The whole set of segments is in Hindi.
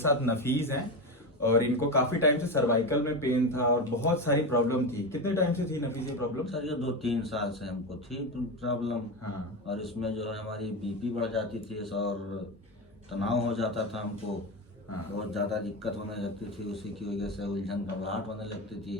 साथ नफीस हैं और इनको काफी टाइम से सर्वाइकल में पेन था और बहुत सारी प्रॉब्लम थी। कितने टाइम से थी नफीस ये प्रॉब्लम? सर ये 2-3 साल से हमको थी प्रॉब्लम। हाँ और इसमें जो है हमारी बीपी बढ़ जाती थी और तनाव हो जाता था हमको। हाँ। बहुत ज़्यादा दिक्कत होने लगती थी, उसी की वजह से उलझन घबराहट होने लगती थी।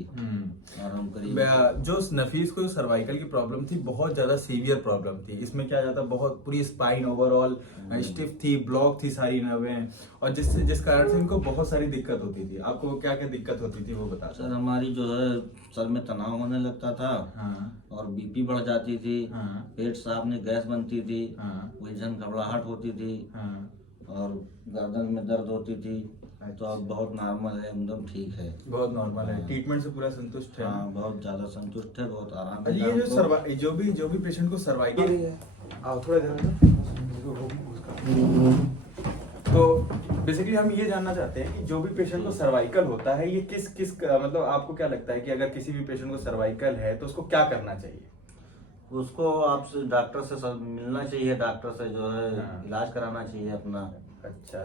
और हम करीब जो नफीस को सर्वाइकल की प्रॉब्लम थी बहुत ज्यादा सीवियर प्रॉब्लम थी। इसमें क्या जाता, बहुत पूरी स्पाइन ओवरऑल स्टिफ थी, ब्लॉक थी सारी नर्वें, और जिस कारण से इनको बहुत सारी दिक्कत होती थी। आपको क्या क्या दिक्कत होती थी वो बता सर हमारी जो है सर में तनाव होने लगता था। हाँ और बीपी बढ़ जाती थी। हाँ पेट साफ में गैस बनती थी। हाँ उलझन घबराहट होती थी। हाँ। और गर्दन में दर्द होती थी। तो अब बहुत नॉर्मल है, एकदम ठीक है। बहुत नॉर्मल है। ट्रीटमेंट से पूरा संतुष्ट है? हाँ बहुत ज्यादा संतुष्ट है, बहुत आराम अच्छा, मिला ये हमको। जो भी पेशेंट को सर्वाइकल आओ थोड़ा ध्यान तो बेसिकली हम ये जानना चाहते हैं कि जो भी पेशेंट को सर्वाइकल होता है ये किस किस मतलब आपको क्या लगता है कि अगर किसी भी पेशेंट को सर्वाइकल है तो उसको क्या करना चाहिए? उसको आपसे डॉक्टर से मिलना चाहिए, डॉक्टर से जो है हाँ। इलाज कराना चाहिए अपना। अच्छा,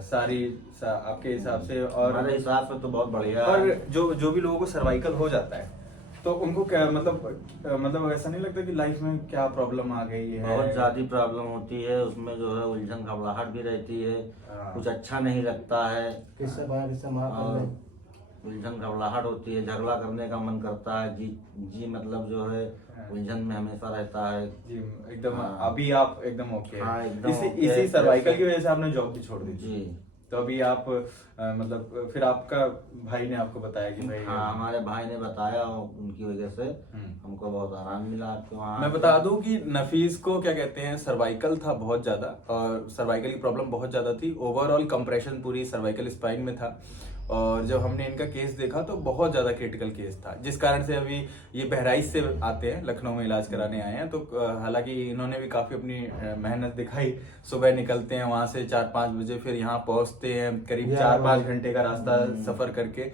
आपके हिसाब से? और हमारे हिसाब से तो बहुत बढ़िया और है। जो भी लोगों को सर्वाइकल हो जाता है तो उनको क्या मतलब ऐसा नहीं लगता कि लाइफ में क्या प्रॉब्लम आ गई है? बहुत ज्यादा प्रॉब्लम होती है उसमें, जो है उलझन घबराहट भी रहती है। हाँ। कुछ अच्छा नहीं लगता है। किससे बाहर किससे मार और उलझन घबराहट होती है, झगड़ा करने का मन करता है। जी जी मतलब जो है उलझन में हमेशा रहता है। जी एकदम। हाँ। अभी आप एकदम ओके हाँ, है? एकदम इसी ओके इसी है। सर्वाइकल की वजह से आपने जॉब भी छोड़ दी थी? जी। तो अभी आप मतलब फिर आपका भाई ने आपको बताया कि भाई हाँ हमारे भाई ने बताया और उनकी वजह से हमको बहुत आराम मिला आपके वहाँ। मैं बता दूं कि नफीस को क्या कहते हैं, सर्वाइकल था बहुत ज्यादा, और सर्वाइकल की प्रॉब्लम बहुत ज्यादा थी। ओवरऑल कंप्रेशन पूरी सर्वाइकल स्पाइन में था। और जब हमने इनका केस देखा तो बहुत ज्यादा क्रिटिकल केस था, जिस कारण से अभी ये बहराइच से आते हैं, लखनऊ में इलाज कराने आए हैं। तो हालांकि इन्होंने भी काफी अपनी मेहनत दिखाई। सुबह निकलते हैं वहां से 4-5 बजे, फिर यहाँ पहुंचते हैं करीब 4-5 घंटे का रास्ता सफर करके।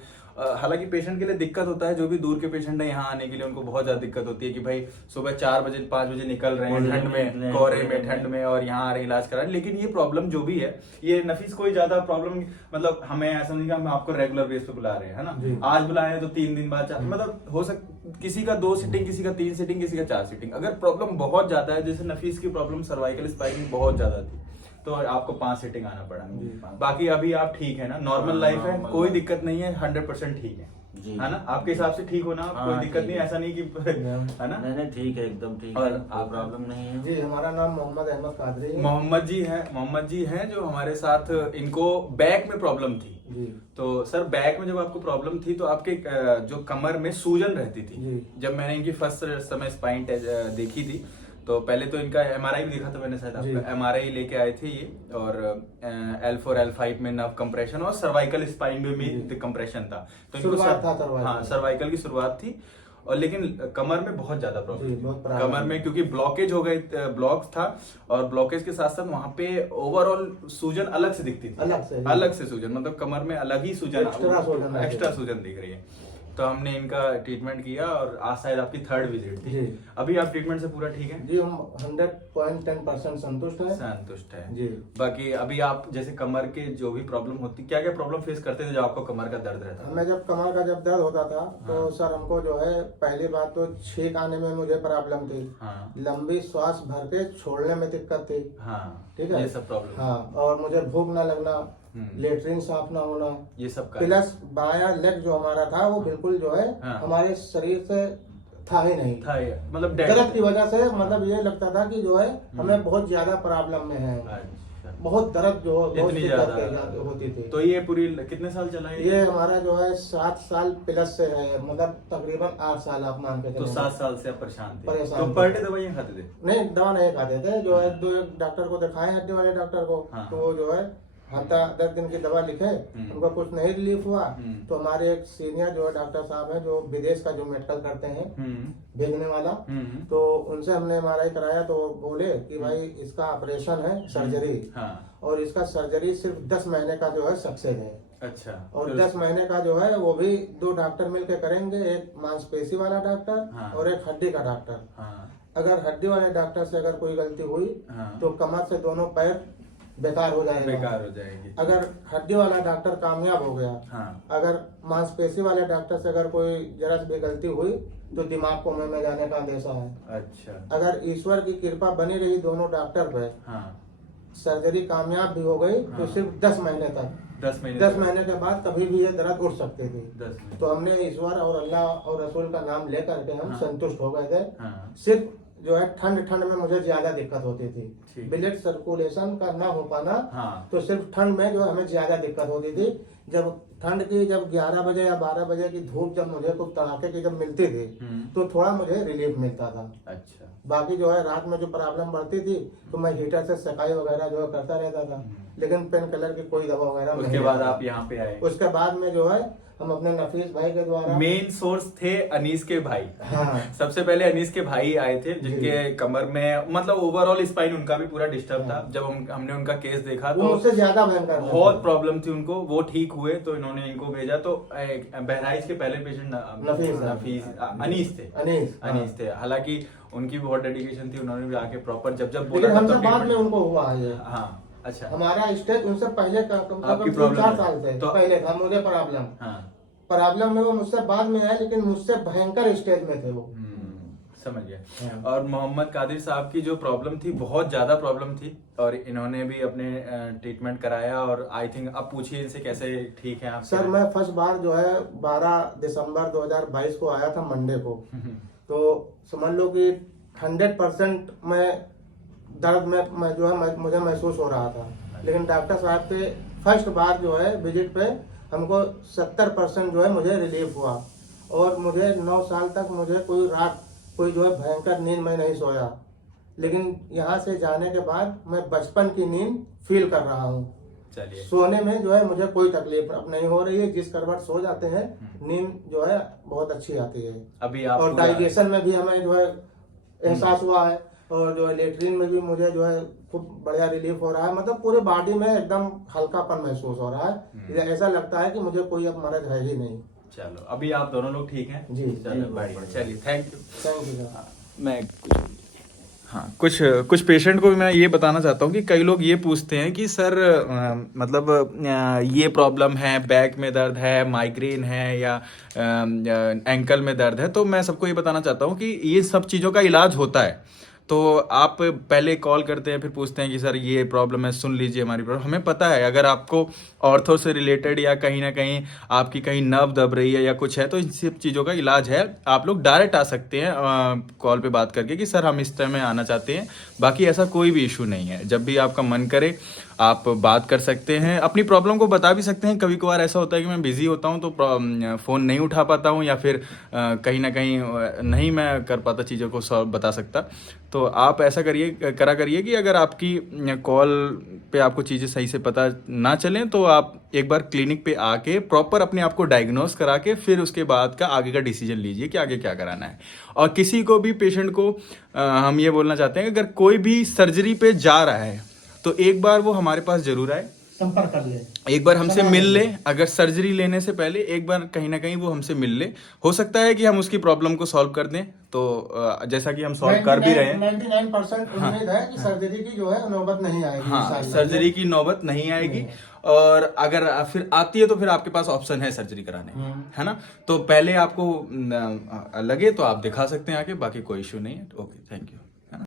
हालांकि पेशेंट के लिए दिक्कत होता है, जो भी दूर के पेशेंट है यहाँ आने के लिए उनको बहुत ज्यादा दिक्कत होती है कि भाई सुबह 4 बजे 5 बजे निकल रहे हैं ठंड में, कोहरे में, ठंड में, और यहाँ आ रहे हैं इलाज कराने। लेकिन ये प्रॉब्लम जो भी है, ये नफीस कोई ज्यादा प्रॉब्लम मतलब हमें ऐसा नहीं कि हम आपको रेगुलर बेस पे बुला रहे हैं, है ना? आज बुलाए तो 3 दिन बाद मतलब हो किसी का 2 सीटिंग, किसी का 3 सीटिंग, किसी का 4 सीटिंग। अगर प्रॉब्लम बहुत ज्यादा है, जैसे नफीस की प्रॉब्लम सर्वाइकल स्पाइन बहुत ज्यादा थी, तो आपको 5 सीटिंग आना पड़ा। बाकी अभी आप ठीक है ना? नॉर्मल लाइफ है, कोई दिक्कत नहीं है, 100% ठीक है, है ना? आपके हिसाब से ठीक होना, कोई दिक्कत नहीं, ऐसा नहीं कि है ना? नहीं ठीक है, एकदम ठीक है, कोई प्रॉब्लम नहीं है। जी हमारा नाम मोहम्मद अहमद कादरी है। मोहम्मद जी हैं जो हमारे साथ। इनको बैक में प्रॉब्लम थी। जी। तो सर बैक में जब आपको प्रॉब्लम थी तो आपके जो कमर में सूजन रहती थी। जी। जब मैंने इनकी फर्स्ट समय स्पाइन देखी थी तो पहले तो इनका एमआरआई भी देखा था मैंने, शायद आपका एमआरआई लेके आए थे ये। और L4 L5 में नर्व कंप्रेशन और सर्वाइकल स्पाइन में भी कंप्रेशन था। तो इनको हाँ सर्वाइकल की शुरुआत थी। और लेकिन कमर में बहुत ज्यादा प्रॉब्लम, कमर में क्योंकि ब्लॉकेज हो गई, ब्लॉक था। और ब्लॉकेज के साथ साथ वहां पे ओवरऑल सूजन अलग से दिखती थी, अलग से सूजन, मतलब कमर में अलग ही सूजन, एक्स्ट्रा सूजन दिख रही है। तो हमने इनका ट्रीटमेंट किया और आज शायद आपकी 3rd विजिट थी। अभी आप ट्रीटमेंट से पूरा ठीक है? जी हम 100.10% संतुष्ट है जी। बाकी अभी आप जैसे कमर के जो भी प्रॉब्लम होती, क्या क्या प्रॉब्लम फेस करते थे जब आपको कमर का दर्द रहता था? हमें जब कमर का जब दर्द होता था तो सर हमको जो है पहली बात तो छींक आने में मुझे प्रॉब्लम थी। लंबी श्वास भर के छोड़ने में दिक्कत थी। ठीक है, ये सब प्रॉब्लम। हाँ, और मुझे भूख न लगना, लेटरिन साफ ना होना, ये सब प्लस बायां लेग जो हमारा था वो बिल्कुल जो है हमारे शरीर से था ही नहीं, था मतलब दर्द की वजह से, मतलब ये लगता था कि जो है हमें बहुत ज्यादा प्रॉब्लम में है। बहुत दर्द जो इतनी ज्यादा होती थी। तो ये पूरी कितने साल चला है? ये हमारा जो है 7 साल प्लस से है, मतलब तकरीबन 8 साल आप मान के तो 7 साल से आप परेशान थे? परेशान तो पर डे दवाइयाँ खाते थे? नहीं, दवा नहीं खाते थे। जो है 2 डॉक्टर को दिखाए, हड्डी वाले डॉक्टर को, तो वो जो है हफ्ता 10 दिन की दवा लिखे, उनको कुछ नहीं रिलीफ हुआ। तो हमारे एक सीनियर जो है डॉक्टर साहब है, जो विदेश का जो मेडिकल करते हैं भेजने वाला, तो उनसे हमने एमआरआई कराया तो बोले कि भाई इसका ऑपरेशन है, सर्जरी, और इसका सर्जरी सिर्फ 10 महीने का जो है सक्सेस है। अच्छा। और 10 महीने का जो है वो भी 2 डॉक्टर मिलकर करेंगे, एक मांसपेशी वाला डॉक्टर और एक हड्डी का डॉक्टर। अगर हड्डी वाले डॉक्टर से अगर कोई गलती हुई तो कमर से दोनों पैर बेकार हो जाएगा। बेकार हो जाएगी। अगर हड्डी वाला डॉक्टर कामयाब हो गया, हाँ। अगर मांसपेशी वाले डॉक्टर से अगर कोई जरा सी भी गलती हुई तो दिमाग कोमे में जाने का अंदेशा है। अच्छा। अगर ईश्वर की कृपा बनी रही दोनों डॉक्टर पे, हाँ। सर्जरी कामयाब भी हो गई तो हाँ। सिर्फ 10 महीने तक, 10 महीने के बाद कभी भी ये दर्द उठ सकती थी। 10 महीने। तो हमने ईश्वर और अल्लाह और रसूल का नाम लेकर के हम हाँ। संतुष्ट हो गए थे। हाँ। सिर्फ जो है ठंड में मुझे ज्यादा दिक्कत होती थी, ठीक। ब्लड सर्कुलेशन का ना हो पाना। हाँ। तो सिर्फ ठंड में जो हमें ज्यादा दिक्कत होती थी। जब ठंड की जब 11 बजे या 12 बजे की धूप जब मुझे खूब तड़ाके की जब मिलती थी तो थोड़ा मुझे रिलीफ मिलता था। अच्छा। बाकी जो है रात में जो प्रॉब्लम बढ़ती थी तो मैं हीटर से सकाई वगैरह जो है करता रहता था, लेकिन पेन किलर की कोई दवा वगैरह उसके नहीं बाद लेता। आप यहाँ पे आए। उसके बाद में जो है हम अपने नफीस भाई के द्वारा मेन सोर्स थे अनीस के भाई। हाँ। सबसे पहले अनीस के भाई आए थे जिनके कमर में मतलब ओवरऑल स्पाइन उनका भी पूरा डिस्टर्ब था। जब हमने उनका केस देखा वो तो मुझसे ज्यादा भयंकर था। बहुत प्रॉब्लम थी उनको। वो ठीक हुए तो इन्होंने इनको भेजा। तो बहराइच के पहले पेशेंट नफीस अनीस थे। अनीस थे। हालांकि उनकी बहुत डेडिकेशन थी, उन्होंने भी आके प्रॉपर जब बोला लेकिन हमसे तो बाद में उनको हुआ है ये। हाँ। अच्छा। हमारा स्टेज उनसे पहले कम से आपकी कम प्रॉब्लम 3-4 है। साल से तो पहले था मुझे प्रॉब्लम। हाँ। प्रॉब्लम में वो मुझसे बाद में आए, लेकिन मुझसे भयंकर स्टेज में थे वो। समझ गया। हाँ। और मोहम्मद कादिर साहब की जो प्रॉब्लम थी बहुत ज्यादा प्रॉब्लम थी और इन्होंने भी अपने ट्रीटमेंट कराया और आई थिंक अब पूछिए इनसे कैसे ठीक है आप। सर मैं फर्स्ट बार जो है 12 दिसंबर 2022 को आया था मंडे को। तो समझ लो कि 100% में दर्द में मैं जो है मुझे महसूस हो रहा था, लेकिन डॉक्टर साहब के फर्स्ट बार जो है विजिट पे हमको 70% जो है मुझे रिलीफ हुआ। और मुझे 9 साल तक मुझे कोई जो है भयंकर नींद में नहीं सोया, लेकिन यहाँ से जाने के बाद मैं बचपन की नींद फील कर रहा हूँ। चलिए। सोने में जो है मुझे कोई तकलीफ अब नहीं हो रही है। जिस करवट सो जाते हैं नींद जो है बहुत अच्छी आती है। अभी आप और डाइजेशन में भी हमें जो है एहसास हुआ है, और जो है लेटरिन में भी मुझे जो है खूब बढ़िया रिलीफ हो रहा है। मतलब पूरे बॉडी में एकदम हल्कापन महसूस हो रहा है। ऐसा लगता है कि मुझे कोई अब मर्ज है ही नहीं। चलो अभी आप दोनों लोग ठीक हैं। जी। चलो बढ़िया। चलिए thank you. Thank you sir. मैं कुछ पेशेंट को भी मैं ये बताना चाहता हूँ कि कई लोग ये पूछते हैं कि सर मतलब ये प्रॉब्लम है, बैक में दर्द है, माइग्रेन है या एंकल में दर्द है। तो मैं सबको ये बताना चाहता हूँ कि ये सब चीज़ों का इलाज होता है। तो आप पहले कॉल करते हैं, फिर पूछते हैं कि सर ये प्रॉब्लम है, सुन लीजिए हमारी प्रॉब्लम। हमें पता है अगर आपको ऑर्थो से रिलेटेड या कहीं ना कहीं आपकी कहीं नर्व दब रही है या कुछ है तो इन सब चीज़ों का इलाज है। आप लोग डायरेक्ट आ सकते हैं कॉल पे बात करके कि सर हम इस टाइम में आना चाहते हैं। बाकी ऐसा कोई भी इशू नहीं है। जब भी आपका मन करे आप बात कर सकते हैं, अपनी प्रॉब्लम को बता भी सकते हैं। कभी कभार ऐसा होता है कि मैं बिजी होता हूं तो फ़ोन नहीं उठा पाता हूं या फिर कहीं ना कहीं नहीं मैं कर पाता चीज़ों को सॉल्व बता सकता। तो आप ऐसा करा करिए कि अगर आपकी कॉल पे आपको चीज़ें सही से पता ना चलें तो आप एक बार क्लिनिक पे आके प्रॉपर अपने आप को डायग्नोस करा के फिर उसके बाद का आगे का डिसीजन लीजिए कि आगे क्या कराना है। और किसी को भी पेशेंट को हम ये बोलना चाहते हैं कि अगर कोई भी सर्जरी पे जा रहा है तो एक बार वो हमारे पास जरूर आए, संपर्क कर ले, एक बार हमसे मिल ले। अगर सर्जरी लेने से पहले एक बार कहीं ना कहीं वो हमसे मिल ले। हो सकता है कि हम उसकी प्रॉब्लम को सॉल्व कर दें। तो जैसा कि हम सॉल्व कर भी रहे हैं। 99% उम्मीद है कि सर्जरी की जो है नौबत नहीं आएगी। हाँ, सर्जरी की नौबत नहीं आएगी। और अगर फिर आती है तो फिर आपके पास ऑप्शन है सर्जरी कराने, है ना। तो पहले आपको लगे तो आप दिखा सकते हैं आके, बाकी कोई इशू नहीं है। Okay, thank you.